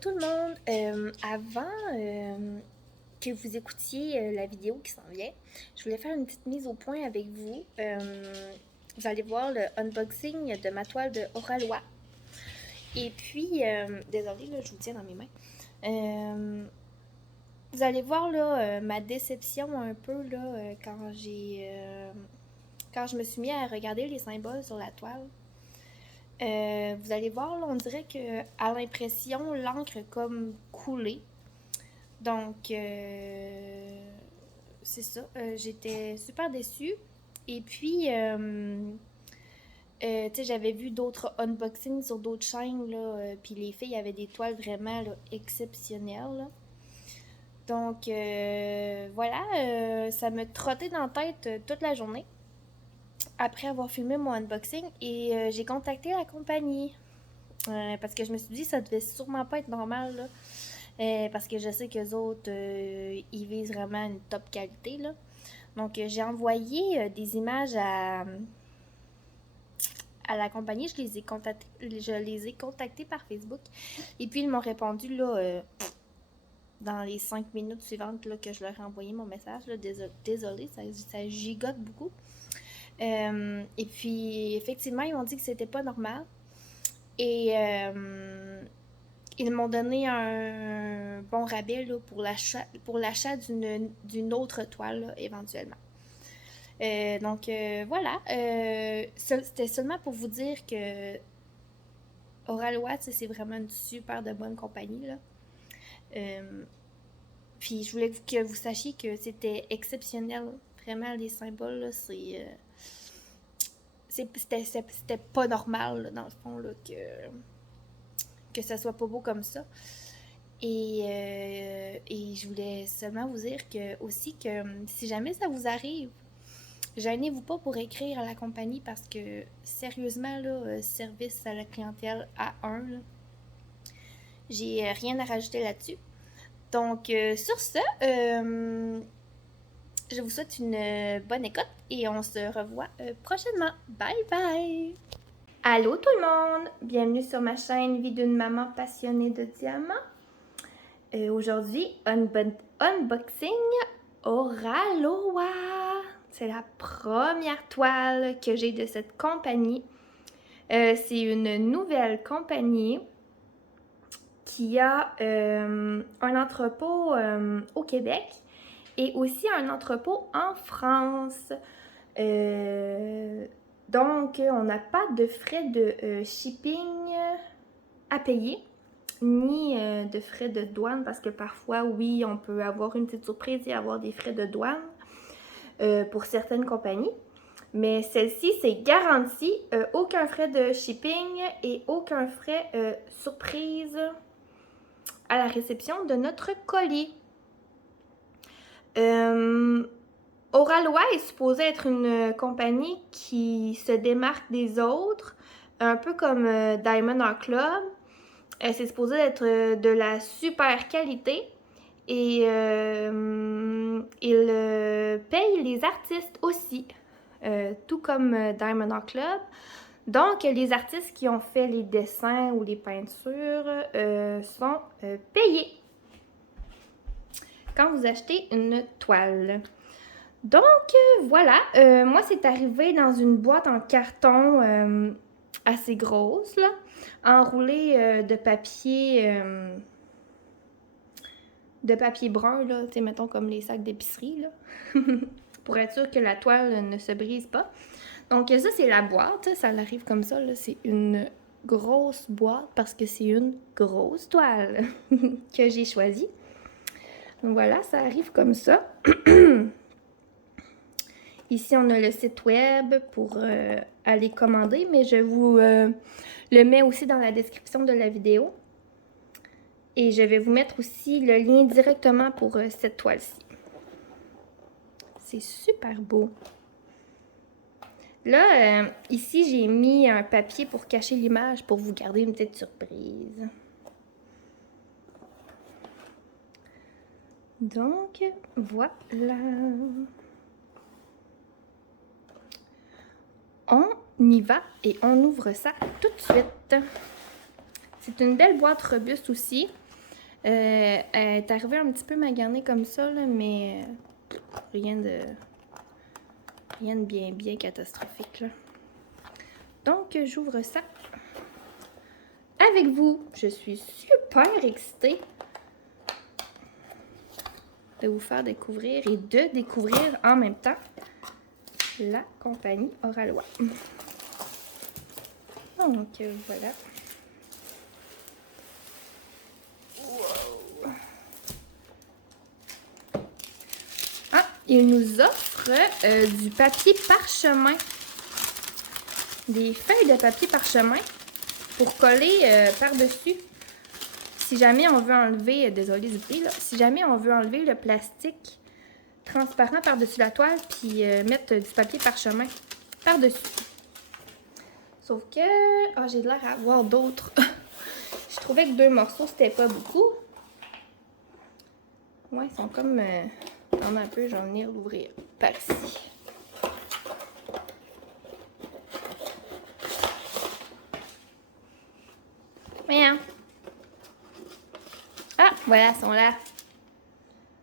tout le monde! Avant que vous écoutiez la vidéo qui s'en vient, je voulais faire une petite mise au point avec vous. Vous allez voir le unboxing de ma toile de Oralois. Et puis, désolée, là, je vous tiens dans mes mains. Vous allez voir là, ma déception un peu là, quand je me suis mis à regarder les symboles sur la toile. Vous allez voir, là, on dirait que à l'impression, l'encre a comme coulé. Donc, c'est ça. J'étais super déçue. Et puis, tu sais, j'avais vu d'autres unboxings sur d'autres chaînes, là, puis les filles avaient des toiles vraiment là, exceptionnelles. Là. Donc, voilà, ça me trottait dans la tête toute la journée après avoir filmé mon unboxing et j'ai contacté la compagnie parce que je me suis dit que ça devait sûrement pas être normal là, parce que je sais qu'eux autres ils visent vraiment une top qualité là. Donc j'ai envoyé des images à la compagnie, je les ai contactés par Facebook et puis ils m'ont répondu là dans les 5 minutes suivantes là, que je leur ai envoyé mon message là, désolé ça gigote beaucoup. Et puis, effectivement, ils m'ont dit que c'était pas normal. Et ils m'ont donné un bon rabais là, pour l'achat d'une autre toile, là, éventuellement. Donc, voilà. C'était seulement pour vous dire que Oralois, c'est vraiment une super de bonne compagnie. Là. Puis, je voulais que vous sachiez que c'était exceptionnel. Vraiment, les symboles, là, c'était pas normal, là, dans le fond, là, que ça soit pas beau comme ça. Et je voulais seulement vous dire que aussi que si jamais ça vous arrive, gênez-vous pas pour écrire à la compagnie parce que sérieusement, là, service à la clientèle A1, là, j'ai rien à rajouter là-dessus. Donc, sur ce, je vous souhaite une bonne écoute et on se revoit prochainement. Bye bye! Allô tout le monde! Bienvenue sur ma chaîne Vie d'une maman passionnée de diamants. Aujourd'hui, unboxing Oralois. C'est la première toile que j'ai de cette compagnie. C'est une nouvelle compagnie qui a un entrepôt au Québec et aussi un entrepôt en France. Donc, on n'a pas de frais de shipping à payer, ni de frais de douane, parce que parfois, oui, on peut avoir une petite surprise et avoir des frais de douane pour certaines compagnies. Mais celle-ci, c'est garanti, aucun frais de shipping et aucun frais surprise à la réception de notre colis. Oralois est supposé être une compagnie qui se démarque des autres, un peu comme Diamond Art Club. C'est supposé être de la super qualité et il paye les artistes aussi, tout comme Diamond Art Club. Donc, les artistes qui ont fait les dessins ou les peintures sont payés quand vous achetez une toile. Donc, voilà. Moi, c'est arrivé dans une boîte en carton assez grosse, là, enroulée de papier brun, là, tu sais, mettons comme les sacs d'épicerie, là, pour être sûr que la toile ne se brise pas. Donc, ça, c'est la boîte. Ça arrive comme ça, là. C'est une grosse boîte parce que c'est une grosse toile que j'ai choisie. Donc, voilà, ça arrive comme ça. Ici, on a le site web pour aller commander, mais je vous le mets aussi dans la description de la vidéo. Et je vais vous mettre aussi le lien directement pour cette toile-ci. C'est super beau. Là, ici, j'ai mis un papier pour cacher l'image pour vous garder une petite surprise. Donc, voilà. On y va et on ouvre ça tout de suite. C'est une belle boîte robuste aussi. Elle est arrivée un petit peu maganée comme ça, là, mais rien de bien catastrophique, là. Donc, j'ouvre ça avec vous. Je suis super excitée de vous faire découvrir et de découvrir en même temps la compagnie Oralois. Donc, voilà. Wow. Ah, il nous offre du papier parchemin. Des feuilles de papier parchemin pour coller par-dessus. Si jamais on veut enlever, désolé du bruit, là, si jamais on veut enlever le plastique transparent par-dessus la toile, puis mettre du papier parchemin par-dessus. Sauf que, j'ai de l'air à avoir d'autres. Je trouvais que 2 morceaux, c'était pas beaucoup. Ouais, ils sont comme, attendez un peu, je vais venir l'ouvrir par ici. Voyons. Ah, voilà, ils sont là.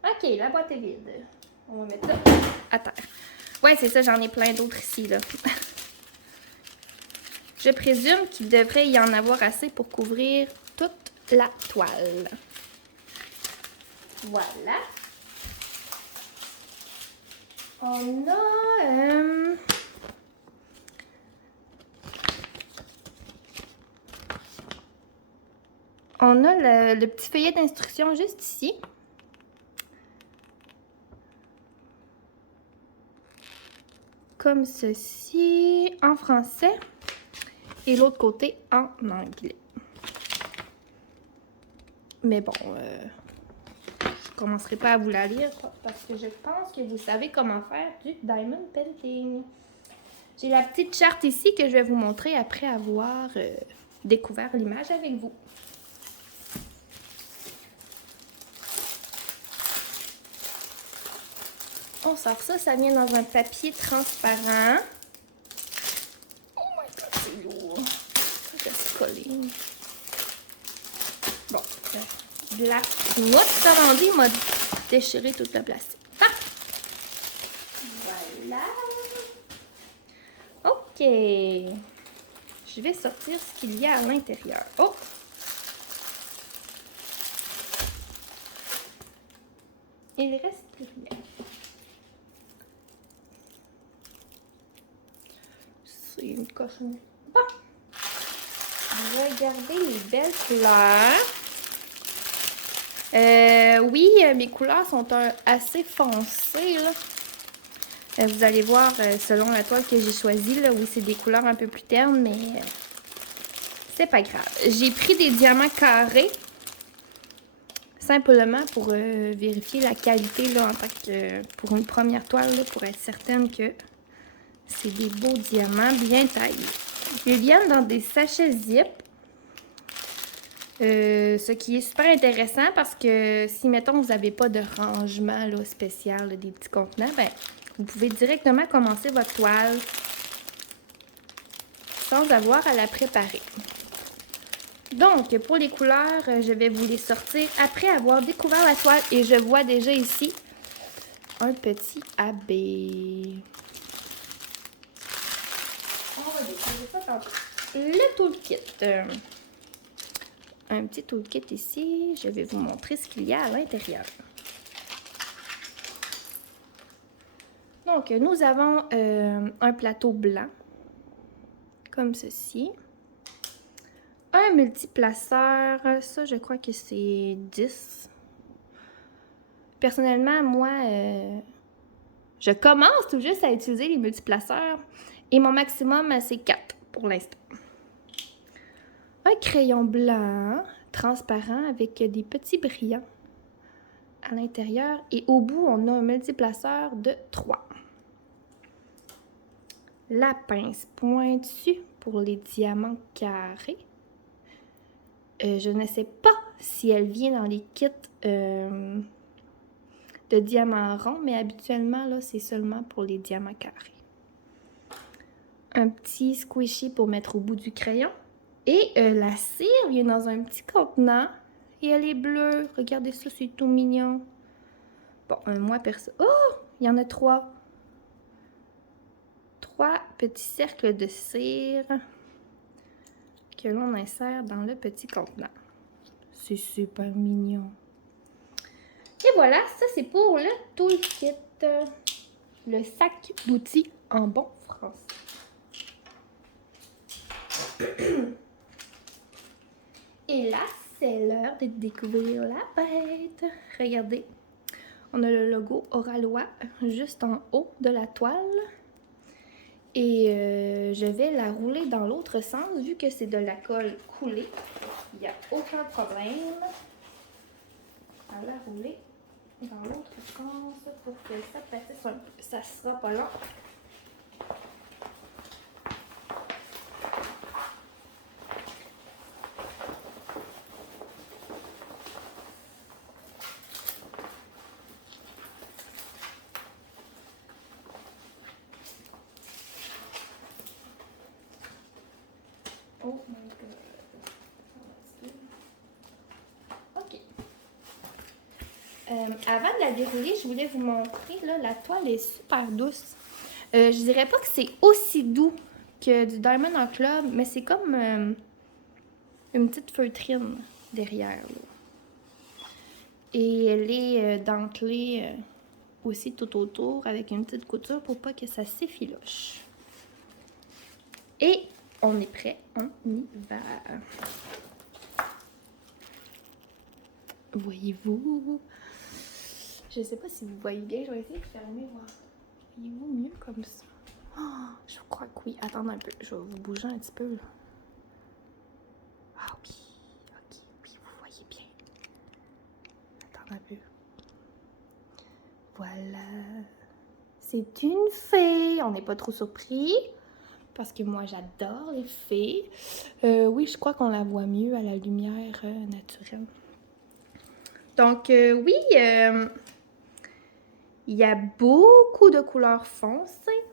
Ok, la boîte est vide. On va mettre ça à terre. Ouais, c'est ça, j'en ai plein d'autres ici, là. Je présume qu'il devrait y en avoir assez pour couvrir toute la toile. Voilà. On a... on a le petit feuillet d'instruction juste ici. Comme ceci, en français. Et l'autre côté en anglais. Mais bon, je commencerai pas à vous la lire parce que je pense que vous savez comment faire du diamond painting. J'ai la petite charte ici que je vais vous montrer après avoir découvert l'image avec vous. On sort ça, ça vient dans un papier transparent. Oh my god, c'est lourd. Ça va se coller. Bon, de la noix de savandi m'a déchiré toute la plastique. Ah! Voilà. Ok. Je vais sortir ce qu'il y a à l'intérieur. Oh! Il reste plus rien. C'est une cochonnerie. Bon. Regardez les belles couleurs. Oui, mes couleurs sont assez foncées, là. Vous allez voir, selon la toile que j'ai choisie, là, oui, c'est des couleurs un peu plus ternes, mais c'est pas grave. J'ai pris des diamants carrés, simplement pour vérifier la qualité, là, en tant que pour une première toile, là, pour être certaine que c'est des beaux diamants bien taillés. Ils viennent dans des sachets zip. Ce qui est super intéressant parce que si, mettons, vous n'avez pas de rangement là, spécial, là, des petits contenants, ben, vous pouvez directement commencer votre toile sans avoir à la préparer. Donc, pour les couleurs, je vais vous les sortir après avoir découvert la toile. Et je vois déjà ici un petit abbé. On va découvrir ça tantôt. Le toolkit. Un petit toolkit ici. Je vais vous montrer ce qu'il y a à l'intérieur. Donc, nous avons un plateau blanc, comme ceci. Un multiplaceur, ça, je crois que c'est 10. Personnellement, moi, je commence tout juste à utiliser les multiplaceurs et mon maximum, c'est 4 pour l'instant. Un crayon blanc transparent avec des petits brillants à l'intérieur et au bout, on a un multiplaceur de 3. La pince pointue pour les diamants carrés. Je ne sais pas si elle vient dans les kits de diamants ronds, mais habituellement, là, c'est seulement pour les diamants carrés. Un petit squishy pour mettre au bout du crayon. Et la cire vient dans un petit contenant Et elle est bleue. Regardez ça, c'est tout mignon. Bon, moi, perso... Oh! Il y en a 3. 3 petits cercles de cire que l'on insère dans le petit contenant. C'est super mignon. Et voilà, ça c'est pour le toolkit. Le sac d'outils en bon français. Et là, c'est l'heure de découvrir la bête. Regardez, on a le logo Oralois juste en haut de la toile. Et je vais la rouler dans l'autre sens, vu que c'est de la colle coulée. Il n'y a aucun problème à la rouler dans l'autre sens pour que ça pâtisse un peu. Ça sera pas long. Oh my god. Ok. Avant de la dérouler, je voulais vous montrer, là, la toile est super douce. Je dirais pas que c'est aussi doux que du Diamond en Club, mais c'est comme une petite feutrine derrière. Là. Et elle est dentelée aussi tout autour avec une petite couture pour pas que ça s'effiloche. Et on est prêt, on y va. Voyez-vous? Je sais pas si vous voyez bien, je vais essayer de fermer, voir. Voyez-vous mieux comme ça? Oh, je crois que oui. Attendez un peu, je vais vous bouger un petit peu. Là. Ah oui, ok, oui, vous voyez bien. Attendez un peu. Voilà. C'est une fée. On n'est pas trop surpris. Parce que moi, j'adore les fées. Oui, je crois qu'on la voit mieux à la lumière naturelle. Donc, oui, il y a beaucoup de couleurs foncées.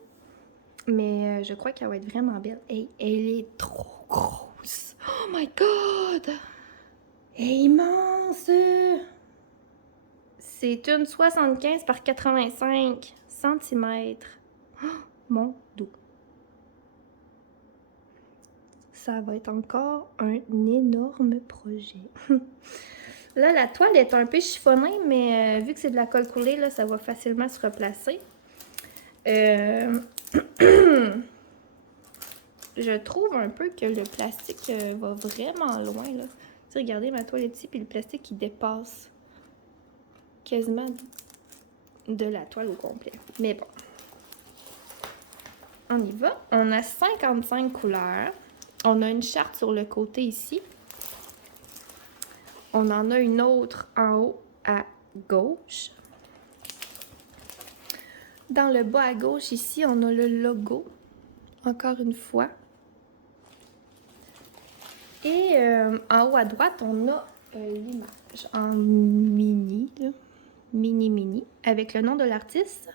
Mais je crois qu'elle va être vraiment belle. Et elle est trop grosse. Oh my god! Elle est immense! C'est une 75 par 85 cm. Oh, mon dos. Ça va être encore un énorme projet. Là, la toile est un peu chiffonnée, mais vu que c'est de la colle coulée, là, ça va facilement se replacer. Je trouve un peu que le plastique va vraiment loin, là. Tu sais, regardez, ma toile est ici, puis le plastique, il dépasse quasiment de la toile au complet. Mais bon. On y va. On a 55 couleurs. On a une charte sur le côté ici. On en a une autre en haut à gauche. Dans le bas à gauche, ici, on a le logo. Encore une fois. Et en haut à droite, on a l'image en mini, là. Mini, avec le nom de l'artiste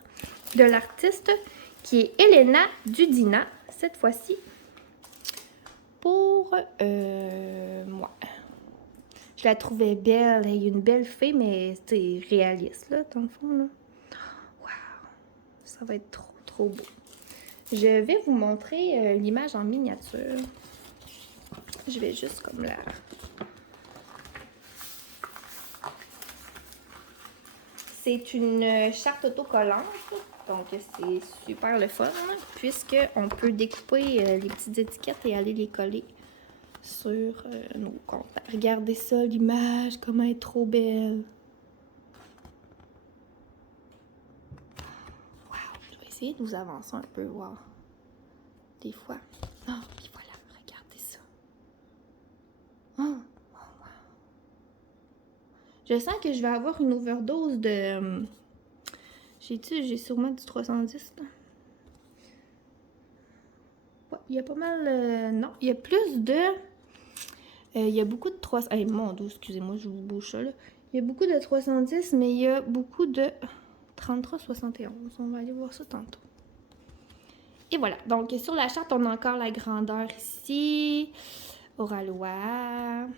qui est Elena Dudina, cette fois-ci, pour moi. Je la trouvais belle, elle est une belle fée, mais c'est réaliste, là, dans le fond, là. Waouh! Ça va être trop, trop beau. Je vais vous montrer l'image en miniature. Je vais juste comme là. C'est une charte autocollante, donc c'est super le fun, puisqu'on peut découper les petites étiquettes et aller les coller sur nos comptes. Regardez ça, l'image, comment elle est trop belle. Wow! Je vais essayer de vous avancer un peu, voir. Des fois. Ah, oh, puis voilà, regardez ça. Oh! Je sens que je vais avoir une overdose de... J'ai sûrement du 310, là. Ouais, il y a pas mal... non, il y a plus de... il y a beaucoup de 300... Hey, mon Dieu, excusez-moi, je vous bouge ça, là. Il y a beaucoup de 310, mais il y a beaucoup de 33,71. On va aller voir ça tantôt. Et voilà. Donc, sur la charte, on a encore la grandeur ici. Oralois.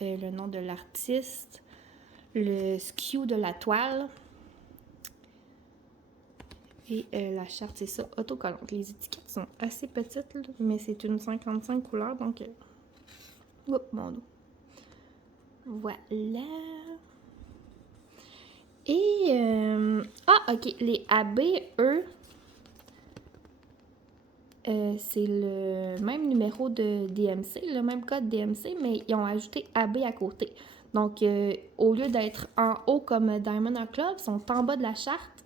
le nom de l'artiste, le SKU de la toile. Et la charte, c'est ça, autocollante. Les étiquettes sont assez petites, là, mais c'est une 55 couleurs, donc... Oups, mon dos. Voilà. Et... Ah, ok, les AB, eux... c'est le même numéro de DMC, le même code DMC, mais ils ont ajouté AB à côté. Donc, au lieu d'être en haut comme Diamond Art Club, ils sont en bas de la charte.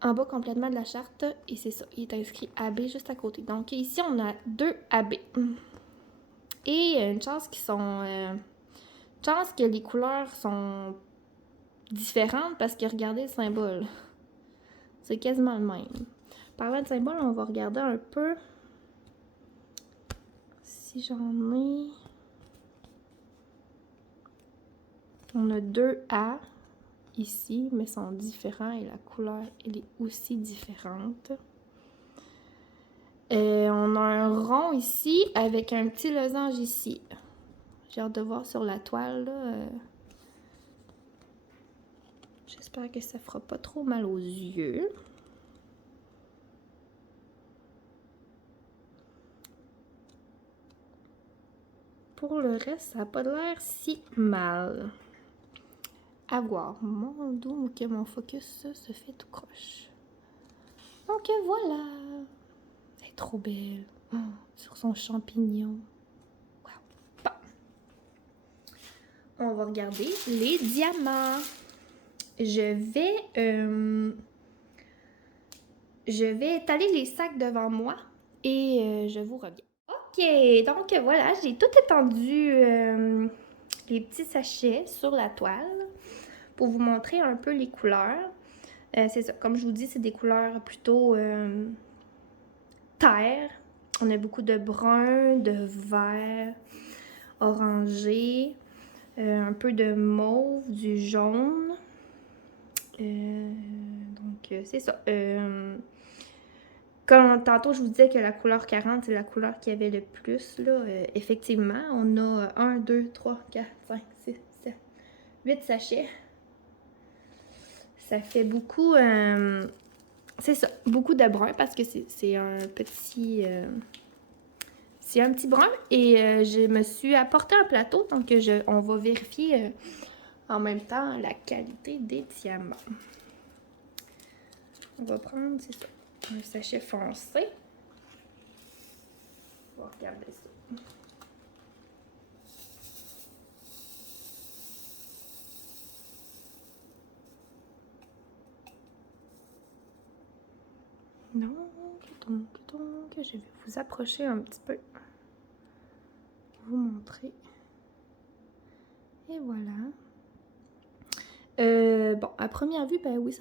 En bas complètement de la charte, et c'est ça, il est inscrit AB juste à côté. Donc, ici, on a 2 AB. Et une chance qu'ils sont... chance que les couleurs sont différentes parce que regardez le symbole. C'est quasiment le même. Parlant de symbole, on va regarder un peu si j'en ai. On a 2 A ici, mais sont différents et la couleur, elle est aussi différente. On a un rond ici avec un petit losange ici. J'ai hâte de voir sur la toile, là. J'espère que ça fera pas trop mal aux yeux. Pour le reste, ça n'a pas l'air si mal. À voir. Mon dos, que mon focus se fait tout croche. Donc voilà. Elle est trop belle. Oh, sur son champignon. Wow. Bon. On va regarder les diamants. Je vais étaler les sacs devant moi et je vous reviens. Ok, donc voilà, j'ai tout étendu les petits sachets sur la toile pour vous montrer un peu les couleurs. C'est ça, comme je vous dis, c'est des couleurs plutôt terre. On a beaucoup de brun, de vert, orangé, un peu de mauve, du jaune. Donc, c'est ça. Quand tantôt je vous disais que la couleur 40, c'est la couleur qui avait le plus, là, effectivement, on a 1, 2, 3, 4, 5, 6, 7, 8 sachets. Ça fait beaucoup, c'est ça, beaucoup de brun parce que c'est un petit... c'est un petit brun et je me suis apporté un plateau, donc on va vérifier en même temps la qualité des diamants. On va prendre, c'est ça, un sachet foncé. On va regarder ça. Donc, je vais vous approcher un petit peu. Vous montrer. Et voilà. Bon, à première vue, ben oui,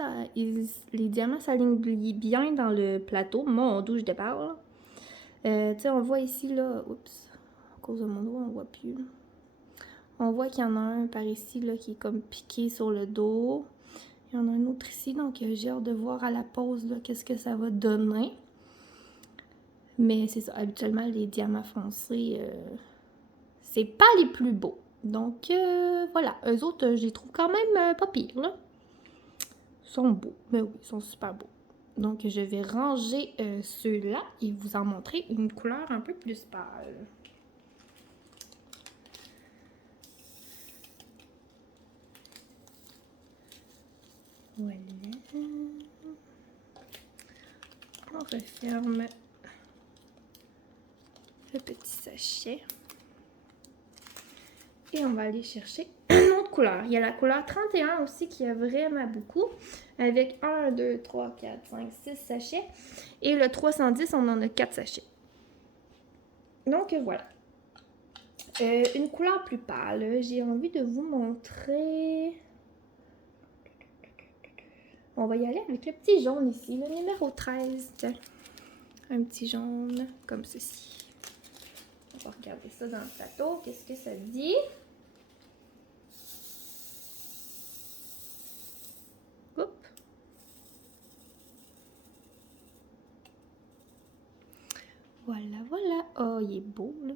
les diamants s'alignent bien dans le plateau. Mon dos, je déparle. Tu sais, on voit ici, là, oups, à cause de mon dos, on voit plus. On voit qu'il y en a un par ici, là, qui est comme piqué sur le dos. Il y en a un autre ici, donc j'ai hâte de voir à la pause, là, qu'est-ce que ça va donner. Mais c'est ça, habituellement, les diamants foncés, c'est pas les plus beaux. Donc, voilà, eux autres, je les trouve quand même pas pires, là. Ils sont beaux, mais oui, ils sont super beaux. Donc, je vais ranger ceux-là et vous en montrer une couleur un peu plus pâle. Voilà. On referme le petit sachet. Et on va aller chercher une autre couleur. Il y a la couleur 31 aussi qui a vraiment beaucoup. Avec 1, 2, 3, 4, 5, 6 sachets. Et le 310, on en a 4 sachets. Donc voilà. Une couleur plus pâle. J'ai envie de vous montrer... On va y aller avec le petit jaune ici, le numéro 13. Un petit jaune comme ceci. On va regarder ça dans le plateau. Qu'est-ce que ça dit? Oups. Voilà, voilà. Oh, il est beau, là.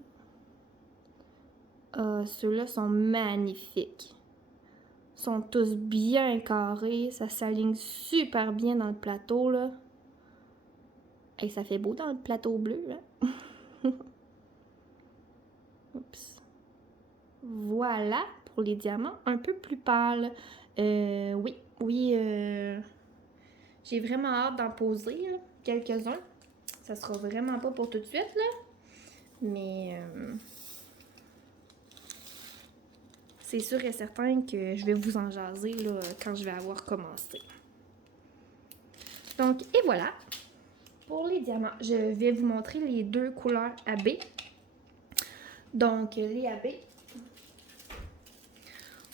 Ah, ceux-là sont magnifiques. Ils sont tous bien carrés. Ça s'aligne super bien dans le plateau, là. Et ça fait beau dans le plateau bleu, hein? Oups. Voilà pour les diamants un peu plus pâles. Oui, j'ai vraiment hâte d'en poser quelques-uns. Ça sera vraiment pas pour tout de suite, là. Mais c'est sûr et certain que je vais vous en jaser là, quand je vais avoir commencé. Donc, et voilà. Pour les diamants, je vais vous montrer les deux couleurs AB. Donc, les AB.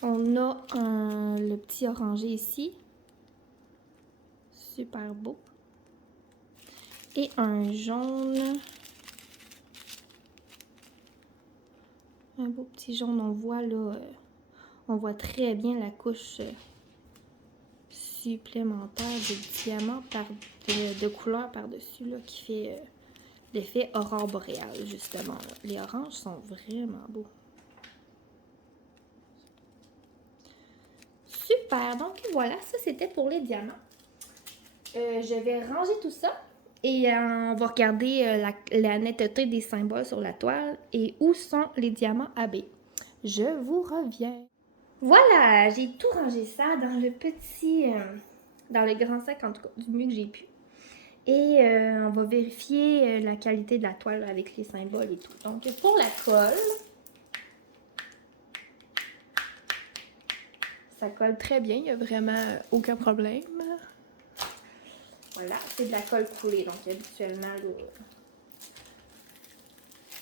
On a le petit orangé ici. Super beau. Et un jaune. Un beau petit jaune. On voit là, on voit très bien la couche supplémentaire de diamant de couleur par-dessus là qui fait l'effet aurore boréale, justement. Les oranges sont vraiment beaux. Super! Donc voilà, ça c'était pour les diamants. Je vais ranger tout ça et on va regarder la netteté des symboles sur la toile et où sont les diamants AB. Je vous reviens. Voilà, j'ai tout rangé ça dans le petit, dans le grand sac en tout cas, du mieux que j'ai pu. Et on va vérifier la qualité de la toile avec les symboles et tout. Donc pour la colle, ça colle très bien, il n'y a vraiment aucun problème. Voilà, c'est de la colle coulée, donc habituellement, là,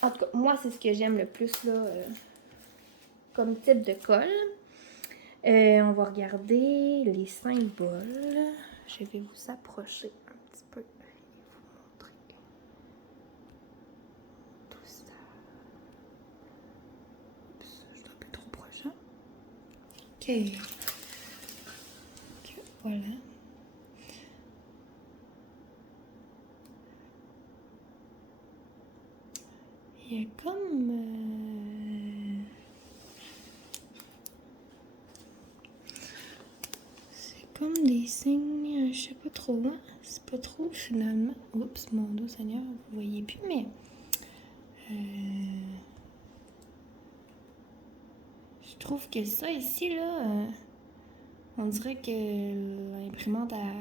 en tout cas, moi, c'est ce que j'aime le plus, là, comme type de colle. On va regarder les symboles. Je vais vous approcher un petit peu et vous montrer tout ça. Oups, je suis un peu trop proche, hein? Ok. Voilà. Il y a comme... c'est comme des signes, je sais pas trop, hein? C'est pas trop finalement. Oups, mon Dieu Seigneur, vous voyez plus, mais... je trouve que ça ici, là, on dirait que l'imprimante a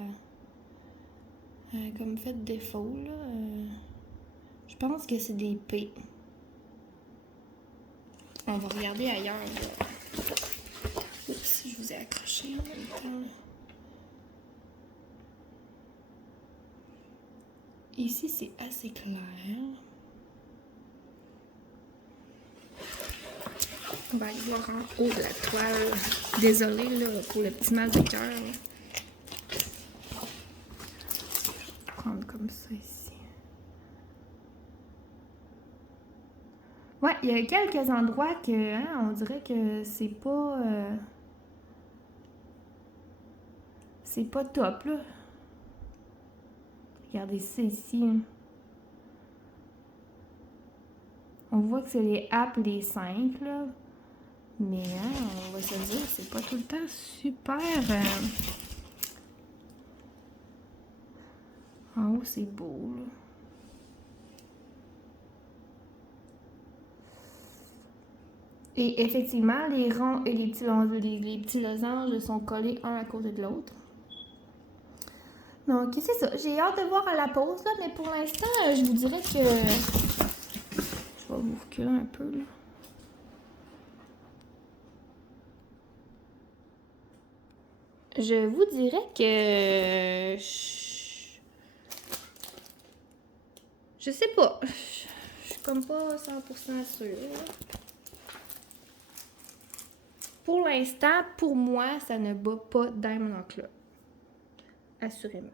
comme fait défaut, là. Je pense que c'est des P. On va regarder ailleurs, là. Oups, je vous ai accroché en même temps. Ici, c'est assez clair. On va aller voir en haut de la toile. Désolée là, pour le petit mal de cœur. Prendre comme ça ici. Ouais, il y a quelques endroits que, hein, on dirait que c'est pas top, là. Regardez ça ici. On voit que c'est les apps, les simples, là. Mais, hein, on va se dire, c'est pas tout le temps super... En haut, c'est beau, là. Et effectivement, les ronds et les petits losanges sont collés un à côté de l'autre. Donc, c'est ça. J'ai hâte de voir à la pause, là, mais pour l'instant, je vous dirais que... Je vais vous reculer un peu, là. Je vous dirais que... Je sais pas. Je suis comme pas 100% sûre. Pour l'instant, pour moi, ça ne bat pas Diamond Club. Assurément.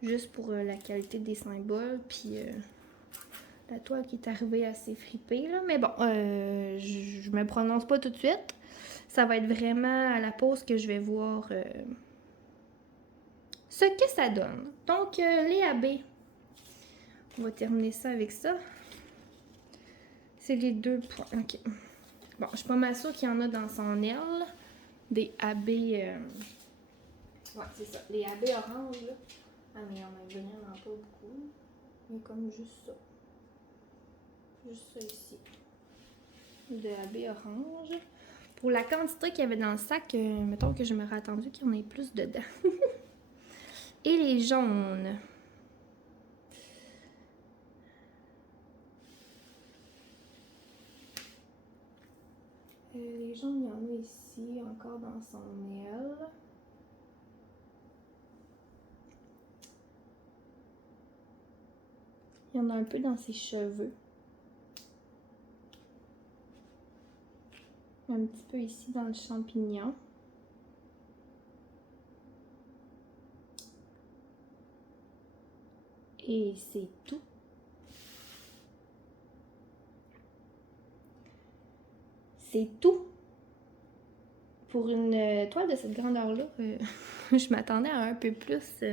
Juste pour la qualité des symboles, puis la toile qui est arrivée assez fripée, là. Mais bon, je me prononce pas tout de suite. Ça va être vraiment à la pause que je vais voir ce que ça donne. Donc, les AB. On va terminer ça avec ça. C'est les 2 points. OK. Bon, je suis pas mal sûre qu'il y en a dans son aile. Des AB... Ouais, c'est ça. Les AB oranges, là. Ah, mais il y en a vraiment pas beaucoup. Il y a comme juste ça. Juste ça ici. De AB orange. Pour la quantité qu'il y avait dans le sac, mettons que je m'aurais attendu qu'il y en ait plus dedans. Et les jaunes. Les jaunes, il y en a ici, encore dans son aile. Il y en a un peu dans ses cheveux. Un petit peu ici dans le champignon. Et c'est tout. C'est tout. Pour une toile de cette grandeur-là, je m'attendais à un peu plus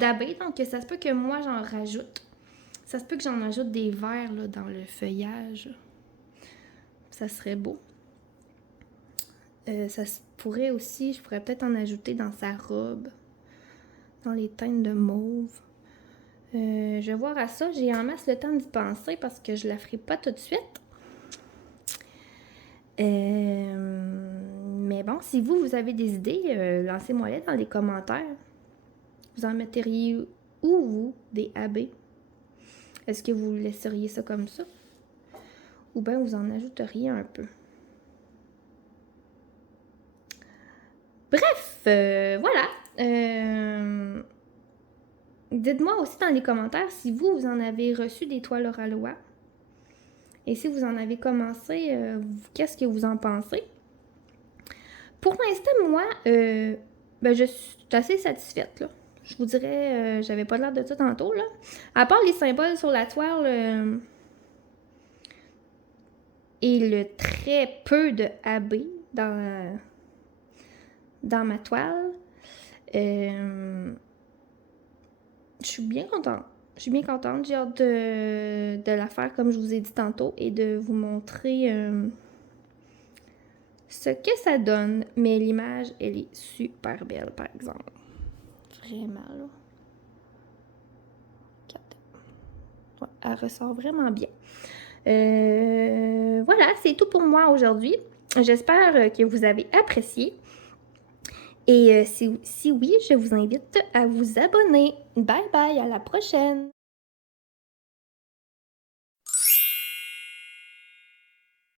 d'abeilles. Donc, ça se peut que moi, j'en rajoute. Ça se peut que j'en ajoute des verres là, dans le feuillage. Ça serait beau. Ça se pourrait aussi, je pourrais peut-être en ajouter dans sa robe. Dans les teintes de mauve. Je vais voir à ça. J'ai en masse le temps d'y penser parce que je la ferai pas tout de suite. Mais bon, si vous avez des idées, lancez-moi-les dans les commentaires. Vous en metteriez où, vous, des AB? Est-ce que vous laisseriez ça comme ça? Ou bien vous en ajouteriez un peu? Bref, voilà. Dites-moi aussi dans les commentaires si vous en avez reçu des toiles Oralois. Et si vous en avez commencé, qu'est-ce que vous en pensez? Pour l'instant, moi, je suis assez satisfaite, là. Je vous dirais, j'avais pas l'air de ça tantôt, là. À part les symboles sur la toile et le très peu de AB dans ma toile, je suis bien contente. Je suis bien contente. J'ai hâte de la faire comme je vous ai dit tantôt et de vous montrer ce que ça donne. Mais l'image, elle est super belle, par exemple. Vraiment, là. Ouais, elle ressort vraiment bien. Voilà, c'est tout pour moi aujourd'hui. J'espère que vous avez apprécié. Et si oui, je vous invite à vous abonner. Bye bye, à la prochaine!